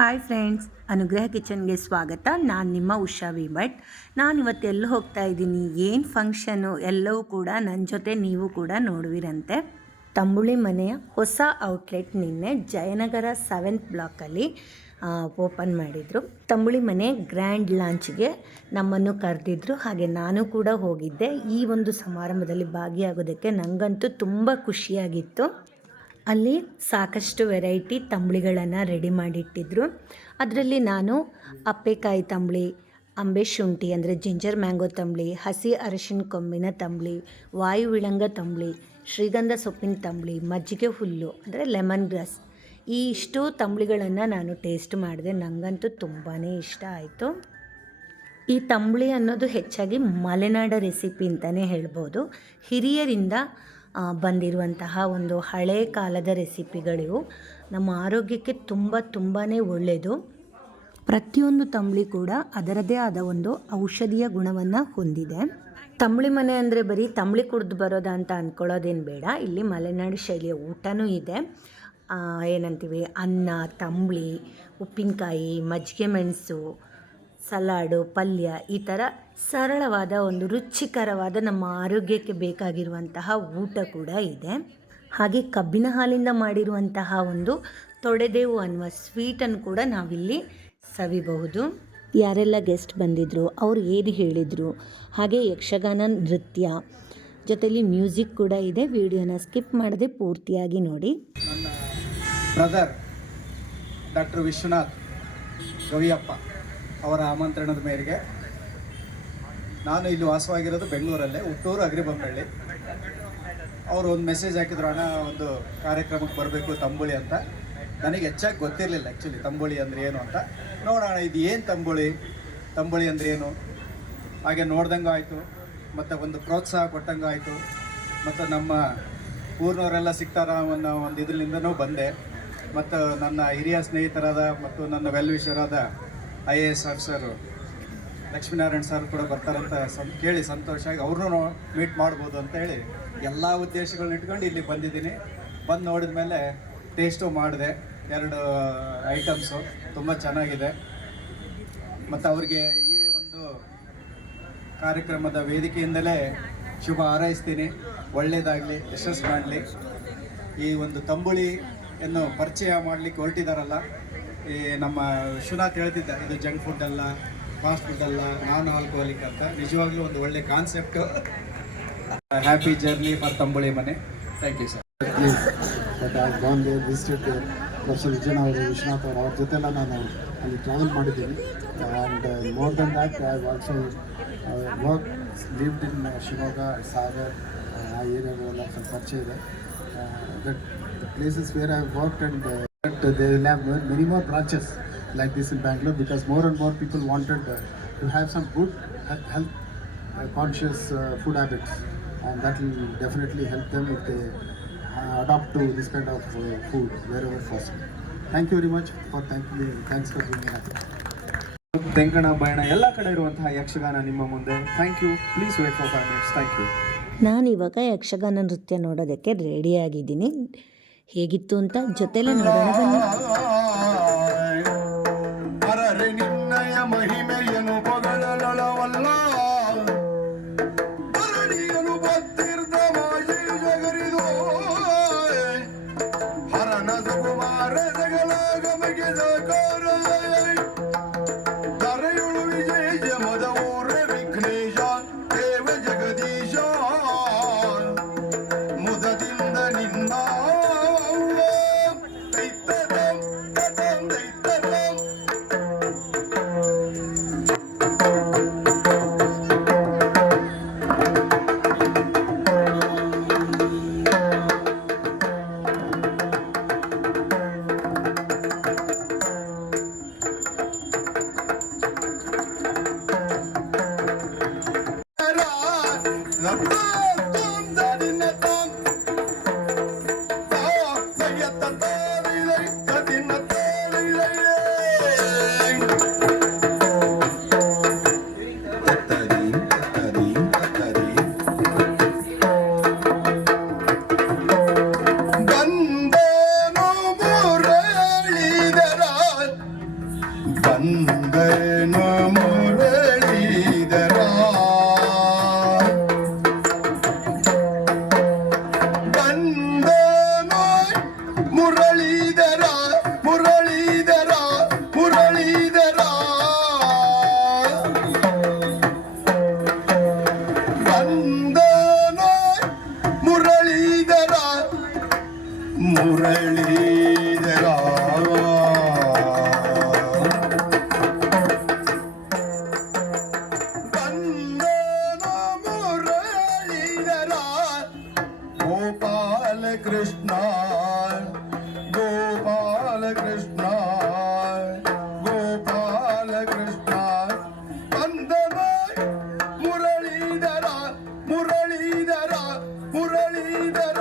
Hi friends, ಅನುಗ್ರಹ ಕಿಚನ್ಗೆ ಸ್ವಾಗತ. ನಾನು ನಿಮ್ಮ ಉಷಾ ವಿ ಭಟ್. ನಾನಿವತ್ತು ಎಲ್ಲಿ ಹೋಗ್ತಾ ಇದ್ದೀನಿ, ಏನು ಫಂಕ್ಷನು ಎಲ್ಲವೂ ಕೂಡ ನನ್ನ ಜೊತೆ ನೀವು ಕೂಡ ನೋಡುವಿರಂತೆ. ತಂಬುಳಿ ಮನೆಯ ಹೊಸ ಔಟ್ಲೆಟ್ ನಿನ್ನೆ ಜಯನಗರ 7th ಬ್ಲಾಕಲ್ಲಿ ಓಪನ್ ಮಾಡಿದರು. ತಂಬುಳಿ ಮನೆ ಗ್ರ್ಯಾಂಡ್ ಲಾಂಚ್ಗೆ ನಮ್ಮನ್ನು ಕರೆದಿದ್ರು. ಹಾಗೆ ನಾನು ಕೂಡ ಹೋಗಿದ್ದೆ. ಈ ಒಂದು ಸಮಾರಂಭದಲ್ಲಿ ಭಾಗಿಯಾಗೋದಕ್ಕೆ ನನಗಂತೂ ತುಂಬ ಖುಷಿಯಾಗಿತ್ತು. ಅಲ್ಲಿ ಸಾಕಷ್ಟು ವೆರೈಟಿ ತಂಬುಳಿಗಳನ್ನು ರೆಡಿ ಮಾಡಿಟ್ಟಿದ್ರು. ಅದರಲ್ಲಿ ನಾನು ಅಪ್ಪೆಕಾಯಿ ತಂಬುಳಿ, ಅಂಬೆ ಶುಂಠಿ ಅಂದರೆ ಜಿಂಜರ್ ಮ್ಯಾಂಗೋ ತಂಬುಳಿ, ಹಸಿ ಅರಿಶಿನ ಕೊಂಬಿನ ತಂಬುಳಿ, ವಾಯುವಿಳಂಗ ತಂಬುಳಿ, ಶ್ರೀಗಂಧ ಸೊಪ್ಪಿನ ತಂಬುಳಿ, ಮಜ್ಜಿಗೆ ಹುಲ್ಲು ಅಂದರೆ ಲೆಮನ್ ಗ್ರಾಸ್, ಈ ಇಷ್ಟು ತಂಬುಳಿಗಳನ್ನು ನಾನು ಟೇಸ್ಟ್ ಮಾಡಿದೆ. ನನಗಂತೂ ತುಂಬಾ ಇಷ್ಟ ಆಯಿತು. ಈ ತಂಬುಳಿ ಅನ್ನೋದು ಹೆಚ್ಚಾಗಿ ಮಲೆನಾಡ ರೆಸಿಪಿ ಅಂತಲೇ ಹೇಳ್ಬೋದು. ಹಿರಿಯರಿಂದ ಬಂದಿರುವಂತಹ ಒಂದು ಹಳೆ ಕಾಲದ ರೆಸಿಪಿಗಳಿವು. ನಮ್ಮ ಆರೋಗ್ಯಕ್ಕೆ ತುಂಬಾ ಒಳ್ಳೆಯದು. ಪ್ರತಿಯೊಂದು ತಂಬುಳಿ ಕೂಡ ಅದರದೇ ಆದ ಒಂದು ಔಷಧೀಯ ಗುಣವನ್ನು ಹೊಂದಿದೆ. ತಂಬುಳಿ ಮನೆ ಅಂದರೆ ಬರೀ ತಂಬುಳಿ ಕುಡಿದು ಬರೋದಾ ಅಂತ ಅಂದ್ಕೊಳ್ಳೋದೇನು ಬೇಡ. ಇಲ್ಲಿ ಮಲೆನಾಡು ಶೈಲಿಯ ಊಟನೂ ಇದೆ. ಏನಂತೀವಿ, ಅನ್ನ, ತಂಬುಳಿ, ಉಪ್ಪಿನಕಾಯಿ, ಮಜ್ಜಿಗೆ ಮೆಣಸು, ಸಲಾಡು, ಪಲ್ಯ, ಈ ಥರ ಸರಳವಾದ ಒಂದು ರುಚಿಕರವಾದ ನಮ್ಮ ಆರೋಗ್ಯಕ್ಕೆ ಬೇಕಾಗಿರುವಂತಹ ಊಟ ಕೂಡ ಇದೆ. ಹಾಗೆ ಕಬ್ಬಿನ ಹಾಲಿಂದ ಮಾಡಿರುವಂತಹ ಒಂದು ತೊಡೆದೇವು ಅನ್ನುವ ಸ್ವೀಟನ್ನು ಕೂಡ ನಾವಿಲ್ಲಿ ಸವಿಬಹುದು. ಯಾರೆಲ್ಲ ಗೆಸ್ಟ್ ಬಂದಿದ್ದರು, ಅವ್ರು ಏನು ಹೇಳಿದರು, ಹಾಗೆ ಯಕ್ಷಗಾನ ನೃತ್ಯ ಜೊತೆಲಿ ಮ್ಯೂಸಿಕ್ ಕೂಡ ಇದೆ. ವಿಡಿಯೋನ ಸ್ಕಿಪ್ ಮಾಡದೆ ಪೂರ್ತಿಯಾಗಿ ನೋಡಿ. ನನ್ನ ಬ್ರದರ್ ಡಾಕ್ಟರ್ ವಿಶ್ವನಾಥ್ ಗವಿಯಪ್ಪ ಅವರ ಆಮಂತ್ರಣದ ಮೇರೆಗೆ ನಾನು ಇಲ್ಲಿ ವಾಸವಾಗಿರೋದು ಬೆಂಗಳೂರಲ್ಲೇ, ಹುಟ್ಟೂರು ಅಗ್ರಿಬೊಮ್ಮನಹಳ್ಳಿ. ಅವರು ಒಂದು ಮೆಸೇಜ್ ಹಾಕಿದ್ರು, ಅಣ್ಣ ಒಂದು ಕಾರ್ಯಕ್ರಮಕ್ಕೆ ಬರಬೇಕು ತಂಬುಳಿ ಅಂತ. ನನಗೆ ಹೆಚ್ಚಾಗಿ ಗೊತ್ತಿರಲಿಲ್ಲ ಆ್ಯಕ್ಚುಲಿ ತಂಬುಳಿ ಅಂದರೆ ಏನು ಅಂತ. ನೋಡೋಣ ಇದು ಏನು ತಂಬುಳಿ ಅಂದರೆ ಏನು, ಹಾಗೆ ನೋಡ್ದಂಗೆ ಆಯಿತು, ಮತ್ತು ಒಂದು ಪ್ರೋತ್ಸಾಹ ಕೊಟ್ಟಂಗೆ ಆಯಿತು. ಮತ್ತು ನಮ್ಮ ಊರಿನವರೆಲ್ಲ ಸಿಗ್ತಾರ ಅನ್ನೋ ಒಂದು ಇದರಿಂದನೂ ಬಂದೆ. ಮತ್ತು ನನ್ನ ಹಿರಿಯ ಸ್ನೇಹಿತರಾದ ಮತ್ತು ನನ್ನ ವೆಲ್ವಿಷರಾದ IAS ಆಫೀಸರು ಲಕ್ಷ್ಮೀನಾರಾಯಣ್ ಸರ್ ಕೂಡ ಬರ್ತಾರಂತ ಕೇಳಿ ಸಂತೋಷ ಆಗಿ ಅವ್ರನ್ನೂ ಮೀಟ್ ಮಾಡ್ಬೋದು ಅಂತೇಳಿ ಎಲ್ಲ ಉದ್ದೇಶಗಳನ್ನ ಇಟ್ಕೊಂಡು ಇಲ್ಲಿ ಬಂದಿದ್ದೀನಿ. ಬಂದು ನೋಡಿದ ಮೇಲೆ ಟೇಸ್ಟು ಮಾಡಿದೆ. 2 ಐಟಮ್ಸು ತುಂಬ ಚೆನ್ನಾಗಿದೆ. ಮತ್ತು ಅವ್ರಿಗೆ ಈ ಒಂದು ಕಾರ್ಯಕ್ರಮದ ವೇದಿಕೆಯಿಂದಲೇ ಶುಭ ಹಾರೈಸ್ತೀನಿ. ಒಳ್ಳೆಯದಾಗಲಿ, ಯಶಸ್ಸು ಮಾಡಲಿ. ಈ ಒಂದು ತಂಬುಳಿಯನ್ನು ಪರಿಚಯ ಮಾಡಲಿಕ್ಕೆ ಹೊರಟಿದ್ದಾರಲ್ಲ, ಈ ನಮ್ಮ ವಿಶ್ವನಾಥ್ ಹೇಳ್ತಿದ್ದ, ಇದು ಜಂಕ್ ಫುಡ್ ಅಲ್ಲ, ಫಾಸ್ಟ್ ಫುಡ್ ಅಲ್ಲ, ನಾನ್ ಆಲ್ಕೋಹಾಲಿಕ್ ಅಂತ. ನಿಜವಾಗ್ಲೂ ಒಂದು ಒಳ್ಳೆ concept. Happy journey for Tambuli Mane. Thank you sir. But I gone there, visited there. Professor Vijayan ಅವರು, ವಿಶ್ವನಾಥ್ ಅವರು, ಅವ್ರ ಜೊತೆಲ್ಲ ನಾನು ಅಲ್ಲಿ ಟ್ರಾವೆಲ್ ಮಾಡಿದ್ದೀನಿ. And more than that I also work lived in Shivamogga, Sagar, ಆ ಏರಿಯಾಗಳೆಲ್ಲ ಸ್ವಲ್ಪ ಪರಿಚಯ ಇದೆ. That the places where I worked and they will have many more branches like this in Bangalore, because more and more people wanted to have some good health conscious food habits, and that will definitely help them if they adopt to this kind of food wherever possible. Thank you very much for thanks for being here. ತೆಂಕಣ ಬಯಣ ಎಲ್ಲ ಕಡೆ ಇರುವಂತಹ ಯಕ್ಷಗಾನ ನಿಮ್ಮ ಮುಂದೆ. Thank you. Please wait for 5 minutes. Thank you. ನಾನಿವಾಗ ಯಕ್ಷಗಾನ ನೃತ್ಯ ನೋಡೋದಕ್ಕೆ ರೆಡಿಯಾಗಿದ್ದೀನಿ. ಹೇಗಿತ್ತು ಅಂತ ಜೊತೆಲೆ ನೋಡೋಣ ಬನ್ನಿ. ಮಹಿಮೆಯನ್ನು ಪೊಗಳಲವಲ್ಲ, ಧರಣಿಯನ್ನು ಭಕ್ತಿರ್ದ ಮಾಜಿ ಜಗರಿದು, ಹರನ ಸುಕುಮಾರ ಜಗಲ ಗಮಗಿದ ಕೋರ, ಧರೆಯುಳು ವಿಜಯ ಮದವೂರ ವಿಘ್ನೇಶ ದೇವ ಜಗದೀಶ, ಮುದದಿಂದ ನಿನ್ನ ಬಂದನು ಮುರಳೀಧರ ಬಂದನು ಮುರಳೀಧರ ಮುರಳೀಧರ ಮುರಳೀಧರ ಬಂದನು ಮುರಳೀಧರ ಮುರಳೀಧರ गोपाल कृष्ण गोपाल कृष्ण गोपाल कृष्ण वंदन मुरलीधर मुरलीधर मुरलीधर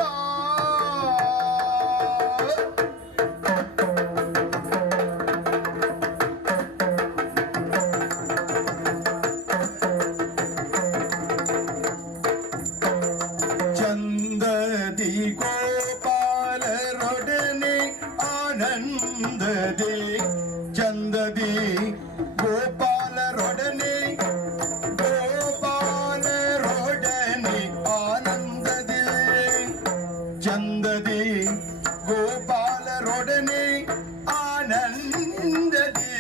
ಚಂದದಿ ಗೋಪಾಲರೊಡನೆ ಆನಂದದಿ ಚಂದದಿ ಗೋಪಾಲರೊಡನೆ ಗೋಪಾಲರೊಡನೆ ಆನಂದದಿ ಚಂದದಿ ಗೋಪಾಲರೊಡನೆ ಆನಂದದಿ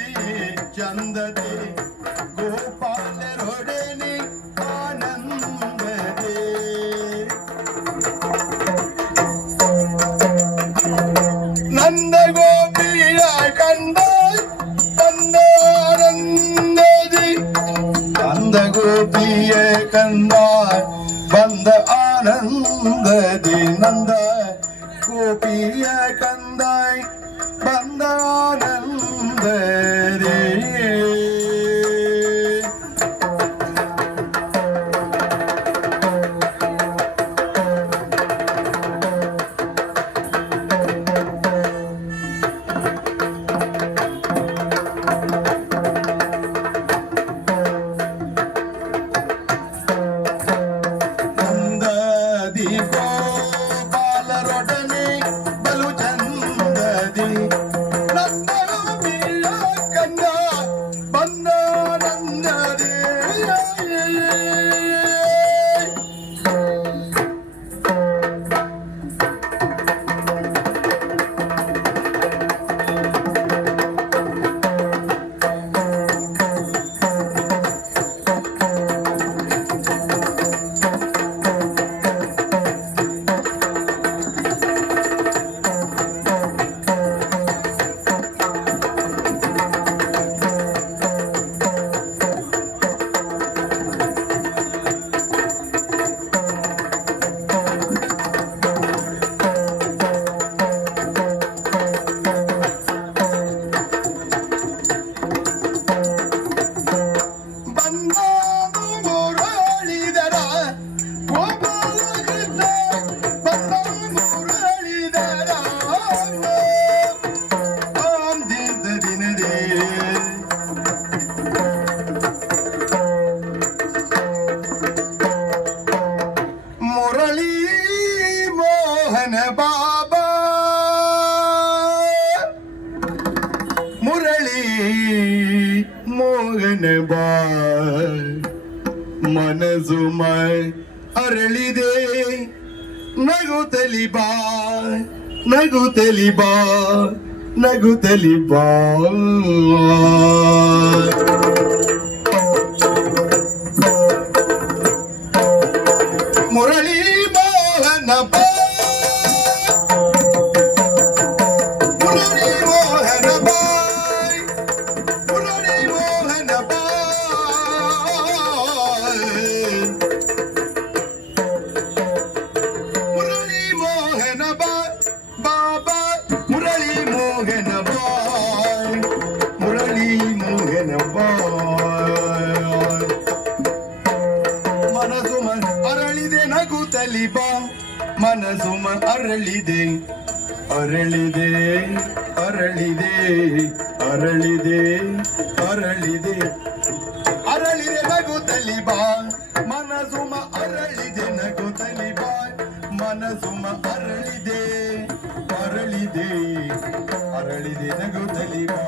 ಚಂದದಿ ಗೋಪಾಲರೊಡನೆ ಆನಂದದಿ ನಂದ ಗೋಪಿಯ ಕಂದ ಬಂದಾನಂದದಿ ನಂದ ಗೋಪಿಯ ಕಂದ ಬಂದ ಆನಂದದಿ ನಂದ ಗೋಪಿಯ ಕಂದ ಬಂದಾನಂದದಿ ಗೋಪಾಲರೊಡನೆ ಬಲು ಚಂದದಿ ನಂದನು ಪಿಯ ಕಂದ ಬಂದಾನಂದದಿ ಮುರಳಿ ಮೋಹನ ಬಾಬಾ ಮುರಳಿ ಮೋಹನ ಬಾ ಮನಸು ಅರಳಿದೆ ನಗುತ್ತಲಿ ಬಾ ನಗುತ್ತಲಿ ಬಾ ನಗುತ್ತಲಿ ಬಾ ಮುರಳಿ ಮೋಹನ ಬಾ ಮುರಳಿ ಮೋಹನ ಬಾ ಮುರಳಿ ಮೋಹನ ಬಾ ಮುರಳಿ ಮೋಹನ ಬಾ ಬಾಬಾ ಮುರಳಿ ಮೋಹನ ಬಾ ಮುರಳಿ ಮೋಹನ ಬಾ ಮನಸು ಅರಳಿದೆ ನಗುತ್ತಲಿ ಬಾ ಮನಸು ಅರಳಿದೆ ಅರಳಿದೆ ಅರಳಿದೆ ಅರಳಿದೆ ಅರಳಿದೆ ಅರಳಿದೆ ನಗುತ್ತಲಿ ಬಾ ಮನಸು ಅರಳಿದೆ ನಗುತ್ತಲಿ ಬಾ ಮನಸು ಅರಳಿದೆ ಅರಳಿದೆ ಅರಳಿದೆ ನಗುತ್ತಲಿ ಬಾ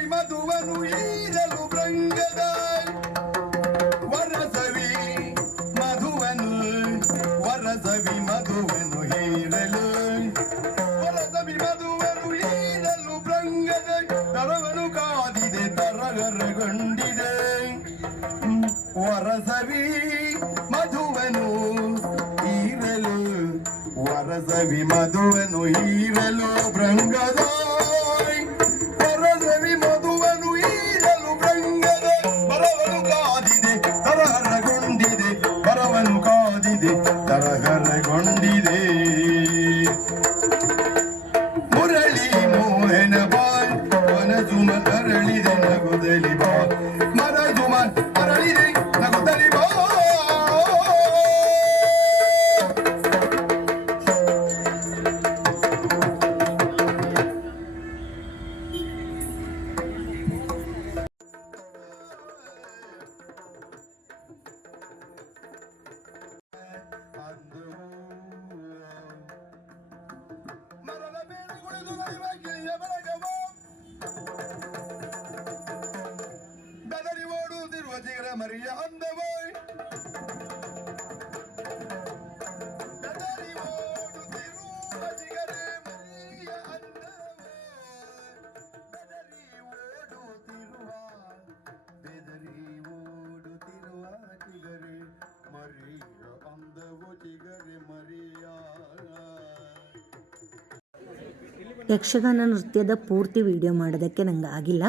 ವರಸವಿ ಮಧುವನು ಈರಲು ಭೃಂಗದ ವರಸವಿ ಮಧುವನು ವರಸವಿ ಮಧುವನು ಹೀರಲು ವರಸವಿ ಮಧುವನು ಈರಲು ಭೃಂಗದ ತರವನು ಕಾದಿದೆ ತರಗರಗೊಂಡಿದೆ ವರಸವಿ ಮಧುವನು ಈರಲು ವರಸವಿ ಮಧುವನು ಈರಲು ಭೃಂಗದ ವರಸವಿ ಮಧುವನು ಈರಲು ಭೃಂಗದ ಬರವನು ಕಾದಿದೆ ತರಹರಗೊಂಡಿದೆ ಬರವನು ಕಾದಿದೆ ತರಹರಗೊಂಡಿದೆ ಮುರಳಿ ಮೋಹನ ಬಾಯ್ ಮನಸುಮ ಅರಳಿದೆ ನಗುದಲಿ ಬಾ ಮನಸುಮ ಅರಳಿದೆ ನಗುದಲಿ ಬಾ ಮರದ ಮೇಲೆ ಕುಳಿತು ನಲಿವ ಗಿಳಿಯ ಬಳಗವ ಬೆದರಿ ಓಡುತ್ತಿರುವ ಜಿಗರ ಮರಿಯ ಅಂದವೋ ಬೆದರಿ ಓಡುತ್ತಿರುವ ಜಿಗರ ಮರಿಯ ಅಂದವೋ ಬೆದರಿ ಓಡುತ್ತಿರುವ ಜಿಗರೆ ಮರಿಯ ಅಂದವೋ ಜಿಗರೆ ಮರಿಯ ಯಕ್ಷಗಾನ ನೃತ್ಯದ ಪೂರ್ತಿ ವಿಡಿಯೋ ಮಾಡೋದಕ್ಕೆ ನಂಗೆ ಆಗಿಲ್ಲ.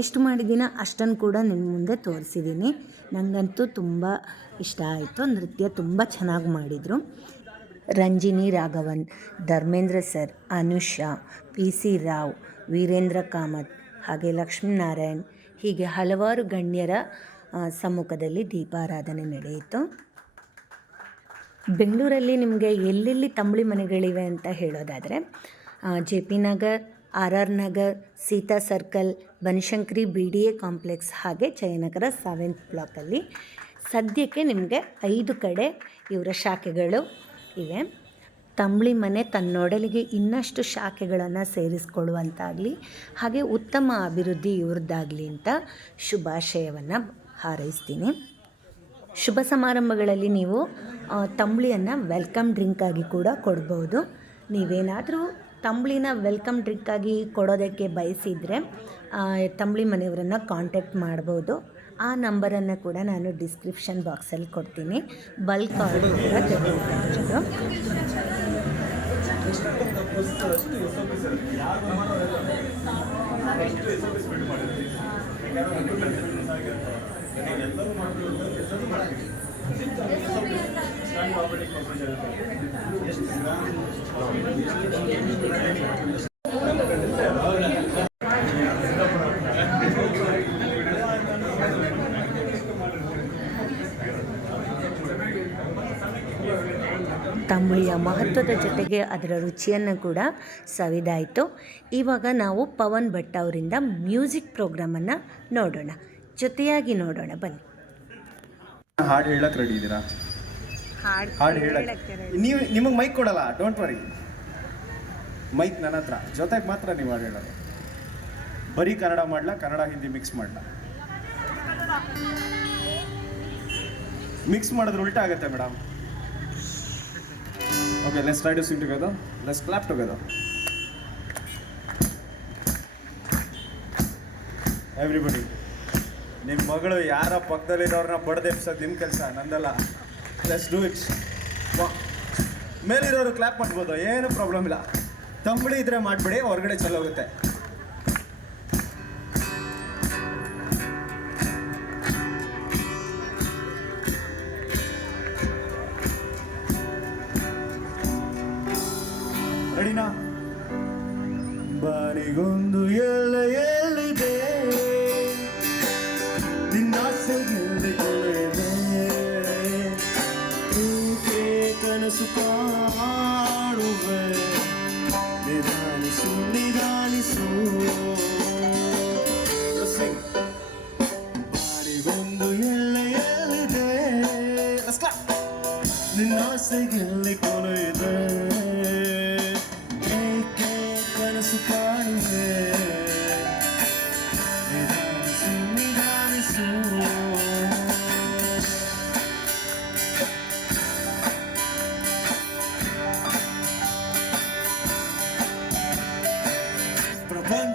ಎಷ್ಟು ಮಾಡಿದ್ದೀನ ಅಷ್ಟನ್ನು ಕೂಡ ನಿಮ್ಮ ಮುಂದೆ ತೋರಿಸಿದ್ದೀನಿ. ನನಗಂತೂ ತುಂಬ ಇಷ್ಟ ಆಯಿತು. ನೃತ್ಯ ತುಂಬ ಚೆನ್ನಾಗಿ ಮಾಡಿದರು. ರಂಜಿನಿ ರಾಘವನ್, ಧರ್ಮೇಂದ್ರ ಸರ್, ಅನುಷಾ, PC ರಾವ್, ವೀರೇಂದ್ರ ಕಾಮತ್, ಹಾಗೆ ಲಕ್ಷ್ಮೀನಾರಾಯಣ್, ಹೀಗೆ ಹಲವಾರು ಗಣ್ಯರ ಸಮ್ಮುಖದಲ್ಲಿ ದೀಪಾರಾಧನೆ ನಡೆಯಿತು. ಬೆಂಗಳೂರಲ್ಲಿ ನಿಮಗೆ ಎಲ್ಲೆಲ್ಲಿ ತಂಬುಳಿ ಮನೆಗಳಿವೆ ಅಂತ ಹೇಳೋದಾದರೆ JP Nagar, RR Nagar, Sita circle, Banashankari BDA complex, ಹಾಗೆ ಜಯನಗರ 7th ಬ್ಲಾಕಲ್ಲಿ ಸದ್ಯಕ್ಕೆ ನಿಮಗೆ 5 ಕಡೆ ಇವರ ಶಾಖೆಗಳು ಇವೆ. ತಂಬುಳಿ ಮನೆ ತನ್ನೊಡಲಿಗೆ ಇನ್ನಷ್ಟು ಶಾಖೆಗಳನ್ನು ಸೇರಿಸ್ಕೊಳ್ಳುವಂತಾಗಲಿ, ಹಾಗೆ ಉತ್ತಮ ಅಭಿವೃದ್ಧಿ ಇವ್ರದ್ದಾಗಲಿ ಅಂತ ಶುಭಾಶಯವನ್ನು ಹಾರೈಸ್ತೀನಿ. ಶುಭ ಸಮಾರಂಭಗಳಲ್ಲಿ ನೀವು ತಂಬುಳಿಯನ್ನು ವೆಲ್ಕಮ್ ಡ್ರಿಂಕಾಗಿ ಕೂಡ ಕೊಡ್ಬೋದು. ನೀವೇನಾದರೂ ತಂಬುಳಿನ ವೆಲ್ಕಮ್ ಡ್ರಿಂಕಾಗಿ ಕೊಡೋದಕ್ಕೆ ಬಯಸಿದರೆ ತಂಬುಳಿ ಮನೆಯವರನ್ನು ಕಾಂಟ್ಯಾಕ್ಟ್ ಮಾಡ್ಬೋದು. ಆ ನಂಬರನ್ನು ಕೂಡ ನಾನು ಡಿಸ್ಕ್ರಿಪ್ಷನ್ ಬಾಕ್ಸಲ್ಲಿ ಕೊಡ್ತೀನಿ. ಬಲ್ಕ್ ಆರ್ಡರ್ ಕೂಡ ತೆಗೆದುಕೊಳ್ಬೋದು. ತಂಬುಳಿಯ ಮಹತ್ವದ ಜೊತೆಗೆ ಅದರ ರುಚಿಯನ್ನು ಕೂಡ ಸವಿದಾಯಿತು. ಇವಾಗ ನಾವು ಪವನ್ ಭಟ್ ಅವರಿಂದ ಮ್ಯೂಸಿಕ್ ಪ್ರೋಗ್ರಾಮನ್ನು ನೋಡೋಣ, ಜೊತೆಯಾಗಿ ನೋಡೋಣ ಬನ್ನಿ. ಹಾಡು ಹೇಳಕ್ಕೆ ರೆಡಿ ಇದ್ದೀರಾ? ಹಾಡು ಹೇಳಕ್ಕೆ ನೀವು ನಿಮಗೆ ಮೈಕ್ ಕೊಡಲ್ಲ, ಡೋಂಟ್ ವರಿ. ಮೈಕ್ ನನ್ನ ಹತ್ರ, ಜೊತೆಗೆ ಮಾತ್ರ ನೀವು ಹಾಡು ಹೇಳೋದು. ಬರೀ ಕನ್ನಡ ಮಾಡಲ, ಕನ್ನಡ ಹಿಂದಿ ಮಿಕ್ಸ್ ಮಾಡಲ? ಮಿಕ್ಸ್ ಮಾಡಿದ್ರೆ ಉಲ್ಟಾ ಆಗುತ್ತೆ madam. Okay, let's try to sing together. Let's clap together. Everybody. ನಿಮ್ಮ ಮಗಳು ಯಾರ ಪಕ್ಕದಲ್ಲಿರೋರನ್ನ ಬಡ್ದೆಪ್ಸೋದು ನಿಮ್ಮ ಕೆಲಸ, ನಂದಲ್ಲ. Let's do it. ಮೇಲಿರೋರು ಕ್ಲಾಪ್ ಮಾಡ್ಬೋದು, ಏನು ಪ್ರಾಬ್ಲಮ್ ಇಲ್ಲ. ತಂಬಳಿ ಇದ್ರೆ ಮಾಡಿಬಿಡಿ, ಹೊರಗಡೆ ಚಲೋಗುತ್ತೆ. ರೆಡಿನಾ? ಬಾರಿಗೊಂದು ಎಲ್ಲಿದೆ ನಿನ್ನಾಸೆಗೆಲ್ಲಿ ಕೊಳೆದೆ, ಏಕೆ ಕನಸು ಕಾಣುವೆ, ನಿಧಾನಿಸು ನಿಧಾನಿಸು. ಬಾರಿಗೊಂದು ಎಲ್ಲಿದೆ ನಿನ್ನಾಸೆಗೆಲ್ಲಿ ಕೊಳೆದೆ, ಏಕೆ ಕನಸು ಕಾಣುವೆ,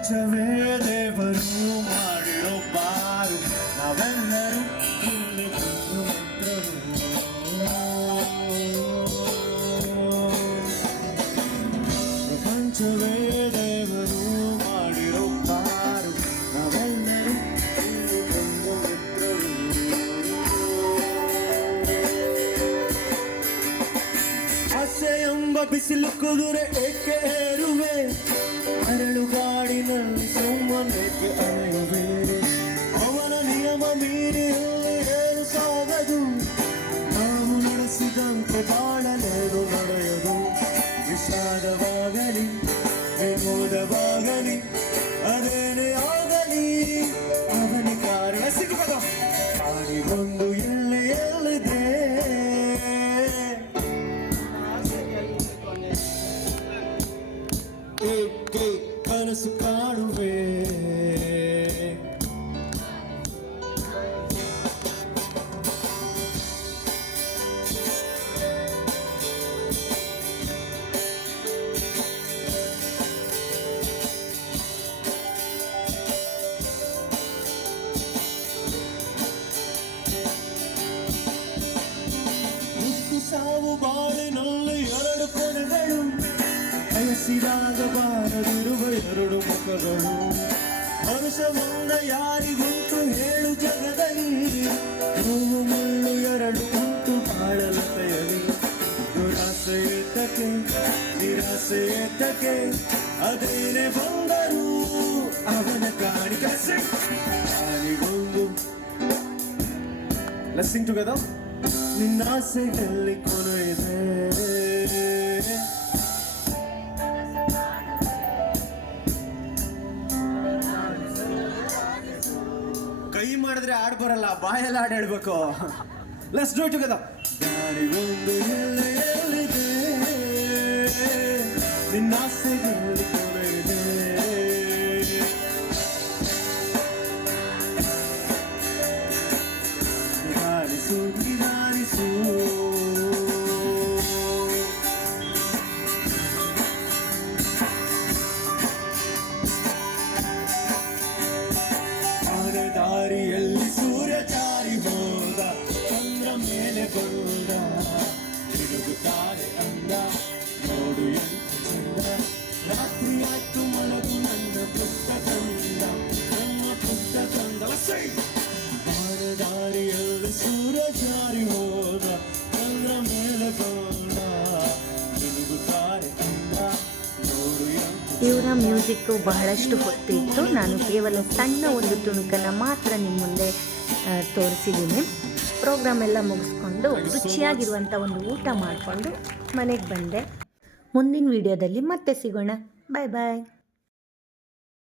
ಪ್ರಪಂಚವೇ ದೇವರು ಮಾಡಿರೋ ಬಾರು ನಾವೆಲ್ಲರೂ ಇಲ್ಲಿ ಬಂದು ಮಿತ್ರರು. ಪ್ರಪಂಚವೇ ದೇವರು ಮಾಡಿರೋ ಬಾರು ನಾವೆಲ್ಲರೂ ಇಲ್ಲಿ ಬಂದು ಮಿತ್ರರು. ಆಸೆ ಎಂಬ ಬಿಸಿಲು ಕುದುರೆ ಏಕೆ ಏರುವೆ, ಅರಳುಗಾಡಿನಲ್ಲಿ ಸುಮ್ಮನೇಕೆ ಅಲೆಯುವೆ. ಅವನ ನಿಯಮ ಮೀರಿ ಏನು ಸಾಗದು, ನಾವು ನಡೆಸಿದಂತೆ ಬಾಳಲೇದು ನಡೆಯದು. ವಿಷಾದವಾಗಲಿ ವಿನೋದವಾಗಲಿ ಅದೇನೇ ಆಗಲಿ ಅವನಿ ಕಾರಣ ಸಿಗುವುದು. ಕಾಣಿಗೊಂದು ಎಲ್ಲೆ ಎಲ್ಲಿದೆ ಏಕೆ ಕನಸು ಕಾಣುವೆ. ಹುಟ್ಟು ಸಾವು ಬಾಳಿನಲ್ಲಿ ಎರಡು ಕೊನೆಗಳು, ಬಯಸಿದಾಗ ಬಾರದಿರುವ ಎರಡು ಮುಖಗಳು. ಹರುಷವೊಂದ ಯಾರಿಗುಂಟು ಹೇಳು ಜಗದಲ್ಲಿ, ನೋವು ಮುಳ್ಳು ಎರಡು ಉಂಟು ಬಾಳಲತೆಯಲಿ. ದುರಾಸೆ ಏತಕ್ಕೆ ನಿರಾಸೆ ಏತಕ್ಕೆ ಅದೇನೆ ಬಂದರು ಅವನ ಕಾಣಿಕೆ. ಕಾಣಿಗೊಂದು Let's sing together. ನಿನ್ನಾಸೆಯಲ್ಲಿ ಕೊನೆಯಿದೆ. ಕೈ ಮಾಡಿದ್ರೆ ಹಾಡು ಬರಲ್ಲ, ಬಾಯಲ್ಲಿ ಹಾಡು ಹೇಳ್ಬೇಕು. Let's do it together. ದಾರಿಗೊಂದು ಎಲ್ಲೆಯಲ್ಲಿದೆ, ನಿನ್ನಾಸೆಯಲ್ಲಿ ಕೊನೆಯಿದೆ. ನಿಧಾನಿಸು ನಿಧಾನಿಸು, ದಾರಿಯಲ್ಲಿ ಸೂರ್ಯ ಜಾರಿ ಹೋದ, ಚಂದ್ರ ಮೇಲೆ ಬಂದ, ತಿರುಗುತ್ತಾರೆ ಅಂದ ನೋಡು ಎಂತ ಚಂದ. ರಾತ್ರಿ ಆಯ್ತು ಮಲಗು ನನ್ನ ಪುಟ್ಟ ಕಂದ, ನಮ್ಮ ಪುಟ್ಟ ಕಂದ. ದಾರಿಯಲ್ಲಿ ಸೂರ್ಯ ಜಾರಿ ಹೋದ, ಚಂದ್ರ ಮೇಲೆ ಬಂದ, ತಿರುಗುತ್ತಾರೆ ಅಂದ ನೋಡು ಎಂತ. ಇವರ ಮ್ಯೂಸಿಕ್ಕು ಬಹಳಷ್ಟು ಹೊತ್ತಿತ್ತು. ನಾನು ಕೇವಲ ಸಣ್ಣ ಒಂದು ತುಣುಕನ್ನು ಮಾತ್ರ ನಿಮ್ಮ ಮುಂದೆ ತೋರಿಸಿದ್ದೀನಿ. ಪ್ರೋಗ್ರಾಮ್ ಎಲ್ಲ ಮುಗಿಸ್ಕೊಂಡು ರುಚಿಯಾಗಿರುವಂಥ ಒಂದು ಊಟ ಮಾಡಿಕೊಂಡು ಮನೆಗೆ ಬಂದೆ. ಮುಂದಿನ ವಿಡಿಯೋದಲ್ಲಿ ಮತ್ತೆ ಸಿಗೋಣ. ಬಾಯ್ ಬಾಯ್.